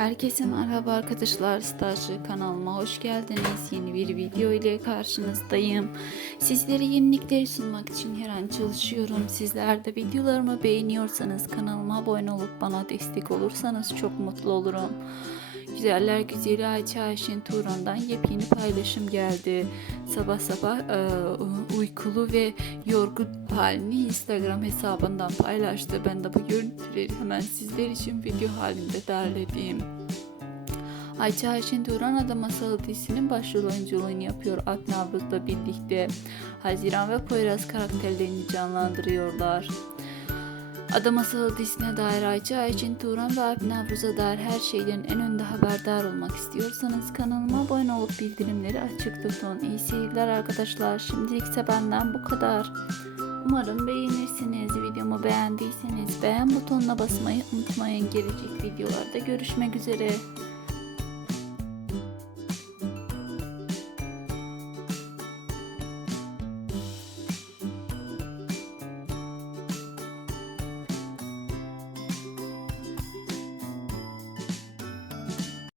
Herkese merhaba arkadaşlar. Stajı kanalıma hoş geldiniz. Yeni bir video ile karşınızdayım. Sizlere yenilikleri sunmak için her an çalışıyorum. Sizler de videolarımı beğeniyorsanız kanalıma abone olup bana destek olursanız çok mutlu olurum. Güzeller güzeli Ayça Ayşin Turan'dan yepyeni paylaşım geldi. Sabah sabah e, uykulu ve yorgun halini Instagram hesabından paylaştı. Ben de bu görüntüleri hemen sizler için video halinde derledim. Ayça Ayşin Turan Ada Masalı dizisinin başrol oyunculuğunu yapıyor Alp Navruz'la birlikte. Haziran ve Poyraz karakterlerini canlandırıyorlar. Ada Masalı dizisine dair Ayça Ayçin Turan ve Alp Navruz'a dair her şeyden en önde haberdar olmak istiyorsanız kanalıma abone olup bildirimleri açık tutun. İyi seyirler arkadaşlar. Şimdilik ise benden bu kadar. Umarım beğenirsiniz. Videomu beğendiyseniz beğen butonuna basmayı unutmayın. Gelecek videolarda görüşmek üzere.